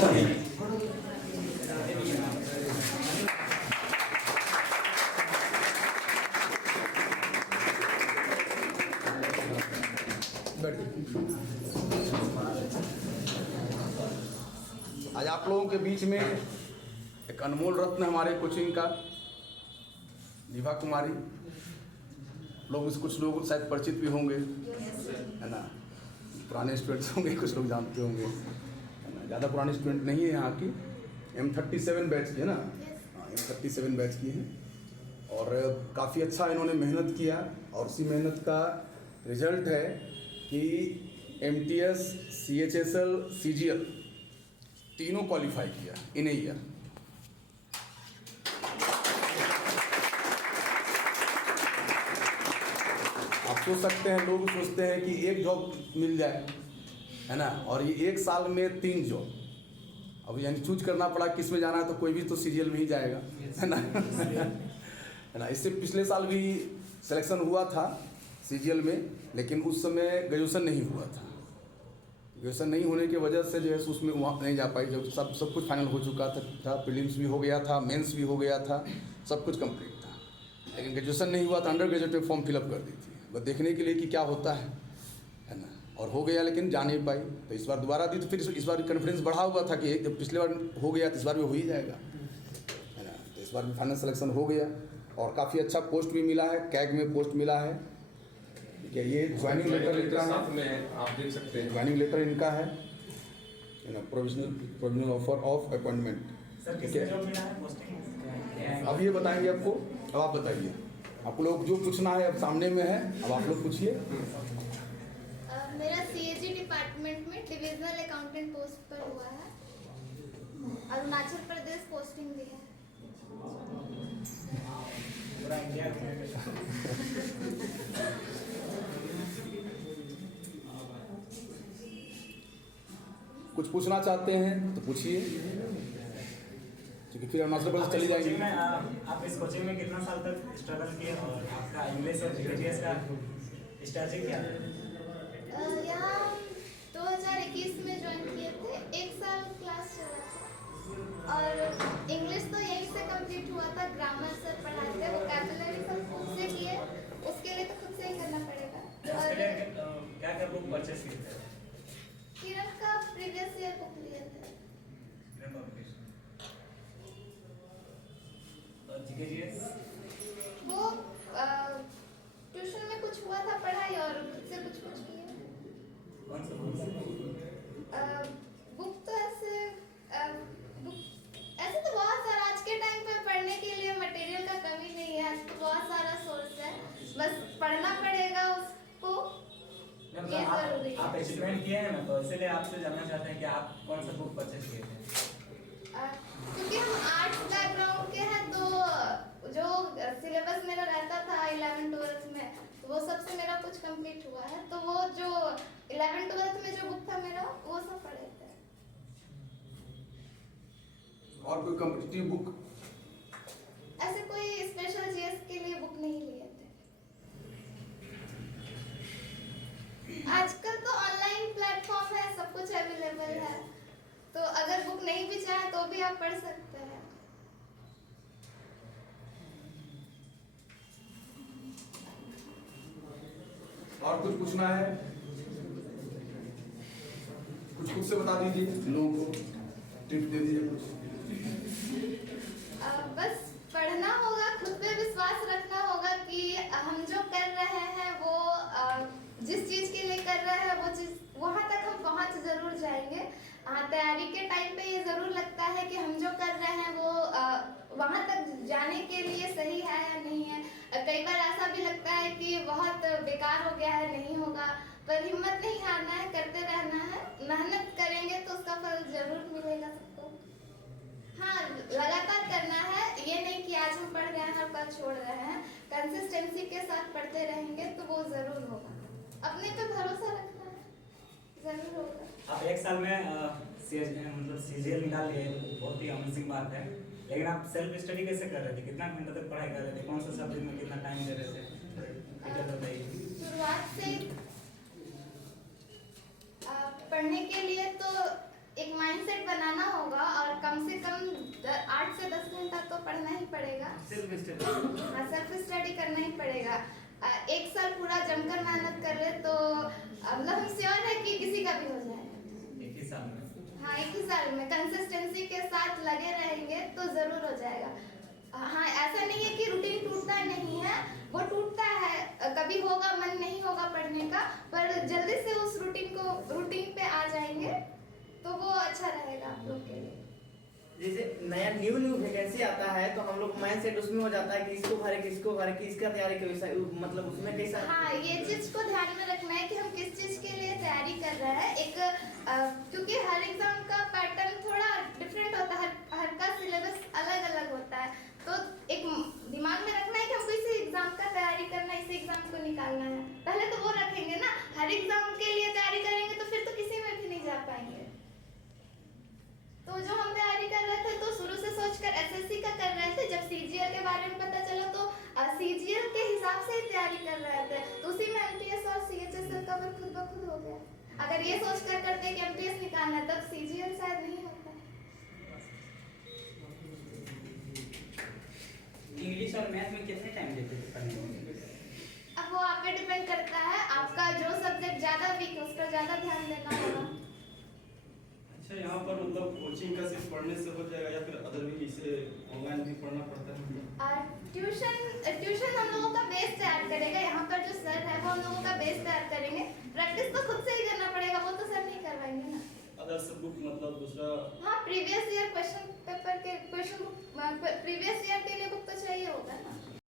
आज आप लोगों के बीच में एक अनमोल रत्न हमारे कोचिंग का निभा कुमारी, लोग इस कुछ लोग शायद परिचित भी होंगे, है ना, पुराने स्टूडेंट्स होंगे, कुछ लोग जानते होंगे, है ना, ज़्यादा पुराने स्टूडेंट नहीं है यहाँ की, M37 बैच की है ना, M37 बैच की हैं और काफ़ी अच्छा इन्होंने मेहनत किया और उसी मेहनत का रिजल्ट है कि MTS, CHSL, CGL तीनों क्वालिफाई किया इन ए ईयर। आप सोच सकते हैं, लोग सोचते हैं कि एक जॉब मिल जाए, है ना, और ये एक साल में 3 जॉब। अब यानी चूज करना पड़ा किस में जाना है, तो कोई भी तो CGL में ही जाएगा, है ना है ना। इससे पिछले साल भी सिलेक्शन हुआ था CGL में, लेकिन उस समय ग्रेजुएशन नहीं हुआ था। ग्रेजुएशन नहीं होने की वजह से जो है उसमें वहाँ नहीं जा पाई, जब सब कुछ फाइनल हो चुका था, प्रीलिम्स भी हो गया था, मेंस भी हो गया था, सब कुछ कंप्लीट था, लेकिन ग्रेजुएशन नहीं हुआ था। अंडर ग्रेजुएट फॉर्म फिलअप कर दी थी बस देखने के लिए कि क्या होता है ना, और हो गया, लेकिन जा नहीं पाई। तो इस बार दोबारा दी, तो फिर इस बार कॉन्फिडेंस बढ़ा हुआ था कि जब पिछले बार हो गया तो इस बार भी हो ही जाएगा, है ना। तो इस बार भी फाइनल सिलेक्शन हो गया और काफ़ी अच्छा पोस्ट भी मिला है, कैग में पोस्ट मिला है। क्या ये ज्वाइनिंग लेटर इनका साथ में है, आप देख सकते हैं। ज्वाइनिंग लेटर इनका है ना, प्रोविजनल ऑफर ऑफ अपॉइंटमेंट। ठीक है, अब ये बताएंगे आपको। अब आप बताइए, आप लोग जो पूछना है अब सामने में है, अब आप लोग पूछिए। मेरा CAG डिपार्टमेंट में डिविजनल अकाउंटेंट पोस्ट पर हुआ है, अरुणाचल प्रदेश पोस्टिंग भी है। कुछ पूछना चाहते हैं तो पूछिए, क्योंकि फिर अरुणाचल प्रदेश चली जाएंगे। आप इस कोचिंग में कितना साल तक स्ट्रगल किए और आपका इंग्लिश और GKGS का स्ट्रैटेजी क्या है? यहाँ 2021 में ज्वाइन किए थे, 1 साल क्लास चला था और इंग्लिश तो यहीं से कंप्लीट हुआ था। ग्रामर सर पढ़ाए थे, वोकैबुलरी सब खुद से किए, उसके लिए तो खुद से ही करना पड़ेगा। और क्या क्या बुक परचेस किए थे? किरण का प्रीवियस ईयर बुक लिए थे। और GKGS वो ट्यूशन में कुछ हुआ था पढ़ाई और खुद से कुछ किए। कौन सा बुक तो ऐसे तो बहुत सारा आज के टाइम पे पढ़ने के लिए मटेरियल का कमी नहीं है, तो बहुत सारा सोर्स है, बस पढ़ना पड़ेगा उसको। आप अचीवमेंट किए हैं ना, तो इसलिए आपसे जानना चाहते हैं कि आप कौन सा बुक परचेस किए थे? क्योंकि हम आर्ट्स बैकग्राउंड के हैं, तो जो सिलेबस मेरा रहता था 11th-12th में, वो सबसे मेरा कुछ कंप्लीट हुआ है। तो वो जो 11th-12th में जो बुक था मेरा, वो सब पढ़े थे। और कोई कॉम्पिटिटिव बुक? ऐसे कोई स्पेशल GS के लिए बुक नहीं लिए थे। आजकल तो ऑनलाइन प्लेटफॉर्म है, सब कुछ अवेलेबल है, तो अगर बुक नहीं भी चाहे तो भी आप पढ़ सकते हैं। और कुछ पूछना है? कुछ खुद से बता दीजिए, लोगों को टिप दे दीजिए कुछ। बस पढ़ना होगा, खुद पे विश्वास रखना होगा कि हम जो कर रहे हैं वो जिस चीज के लिए कर रहे हैं वो चीज वहां तक हम पहुंच जरूर जाएंगे। तैयारी के टाइम पे ये जरूर लगता है कि हम जो कर रहे हैं वो वहां तक जाने के लिए सही है या नहीं है। कई बार ऐसा भी लगता है कि बहुत बेकार हो गया है, नहीं होगा, पर हिम्मत नहीं हारना है, करते रहना है। मेहनत करेंगे तो उसका फल जरूर मिलेगा सबको। हाँ, लगातार करना है, ये नहीं कि आज हम पढ़ रहे हैं और कल छोड़ रहे हैं। कंसिस्टेंसी के साथ पढ़ते रहेंगे तो वो जरूर होगा। अपने पे भरोसा रखना है, जरूर होगा। आप 1 साल में CGL निकाल लिए, बहुत ही अमेजिंग बात है, लेकिन आप सेल्फ स्टडी कैसे कर रहे थे? कितना घंटा तक पढ़ाई कर रहे थे? कौन सा सब्जेक्ट में कितना टाइम दे रहे थे? शुरुआत से पढ़ने के लिए तो एक माइंड सेट बनाना होगा और कम से कम 8 से 10 घंटा तो पढ़ना ही पड़ेगा। Self study. हाँ, सेल्फ स्टडी करना ही पड़ेगा। एक साल पूरा जमकर मेहनत कर रहे तो मतलब हम श्योर है कि किसी का भी हो जाएगा। एक ही साल में। हाँ, एक ही साल में कंसिस्टेंसी के साथ लगे रहेंगे तो जरूर हो जाएगा। हाँ, ऐसा नहीं है कि रूटीन टूटता नहीं है, वो टूटता है, कभी होगा मन नहीं होगा पढ़ने का, पर जल्दी से उस रूटीन पे आ जाएंगे तो वो अच्छा रहेगा आप लोग के लिए। जैसे नया न्यू वैकेंसी आता है तो हम लोग माइंड सेट उसमें हो जाता है कि इसको भरे कि इसका तैयारी कैसा, मतलब उसमें कैसा। हाँ, ये चीज को ध्यान में रखना है कि हम किस चीज के लिए तैयारी कर रहे हैं। क्योंकि हर एग्जाम का पैटर्न थोड़ा डिफरेंट होता है, हर का सिलेबस अलग अलग होता है, तो एक दिमाग में रखना है कि हमको इसी एग्जाम का तैयारी करना है, इसी एग्जाम को निकालना है। पहले तो वो रखेंगे ना, हर एग्जाम के लिए तैयारी करेंगे तो फिर तो किसी में भी नहीं जा पाएंगे। तो जो हम तैयारी कर रहे थे तो शुरू से सोचकर एसएससी का कर रहे थे, जब सीजीएल के बारे में पता चला तो सीजीएल के हिसाब से ही तैयारी कर रहे थे, तो उसी में एमटीएस और सीएचएस का कवर खुद ब खुद हो गया। अगर ये सोच कर करते कि एमटीएस निकालना है तब सीजीएल शायद नहीं होता। इंग्लिश और मैथ में कितने टाइम देते थे पढ़ने में? अब वो आप पे डिपेंड करता है, आपका जो सब्जेक्ट ज्यादा वीक है उस पर ज्यादा ध्यान देना होगा। अच्छा, यहाँ पर मतलब कोचिंग का सिर्फ पढ़ने से हो जाएगा या फिर अदर भी इसे ऑनलाइन भी पढ़ना पड़ता है? ट्यूशन हम लोगों का बेस तैयार करेगा, यहाँ पर जो सर है वो हम लोगों का बेस तैयार करेंगे। प्रैक्टिस तो खुद से ही करना पड़ेगा, वो तो सर नहीं करवाएंगे ना। अदर सब बुक मतलब दूसरा? हाँ, प्रीवियस ईयर क्वेश्चन पेपर के प्रीवियस ईयर के लिए बुक तो चाहिए होगा ना।